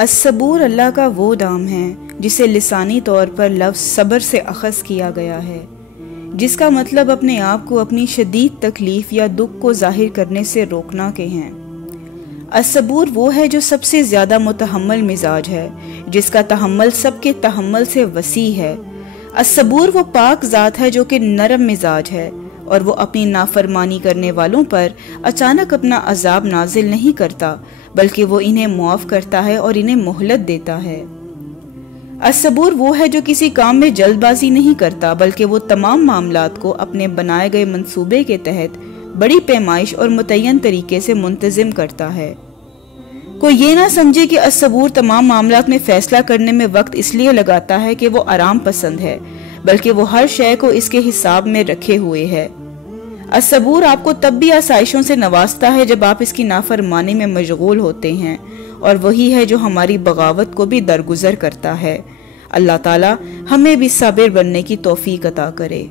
असबूर अल्लाह का वो नाम है जिसे लिसानी तौर पर लफ्ज़ सब्र से अखज़ किया गया है, जिसका मतलब अपने आप को अपनी शदीद तकलीफ़ या दुख को ज़ाहिर करने से रोकना के हैं। असबूर वो है जो सबसे ज़्यादा मुतहम्मल मिजाज है, जिसका तहम्मुल सबके तहम्मुल से वसी है। असबूर वो पाक ज़ात है जो कि नरम मिजाज है, और वो अपनी नाफरमानी करने वालों पर अचानक अपना अजाब नाजिल नहीं करता, बल्कि वो इन्हें मुआफ़ करता है और इन्हें मोहलत देता है। असबूर वो है जो किसी काम में जल्दबाजी नहीं करता, बल्कि वो तमाम मामलात को अपने बनाए गए मंसूबे के तहत बड़ी पैमाइश और मुतय्यन तरीके से मुंतज़िम करता है। कोई ये ना समझे कि असबूर तमाम मामलात में फैसला करने में वक्त इसलिए लगाता है कि वो आराम पसंद है, बल्कि वो हर शय को इसके हिसाब में रखे हुए है। असबूर आपको तब भी आसाइशों से नवाजता है जब आप इसकी नाफरमानी में मशगूल होते हैं, और वही है जो हमारी बगावत को भी दरगुजर करता है। अल्लाह ताला हमें भी साबिर बनने की तौफीक अता करे।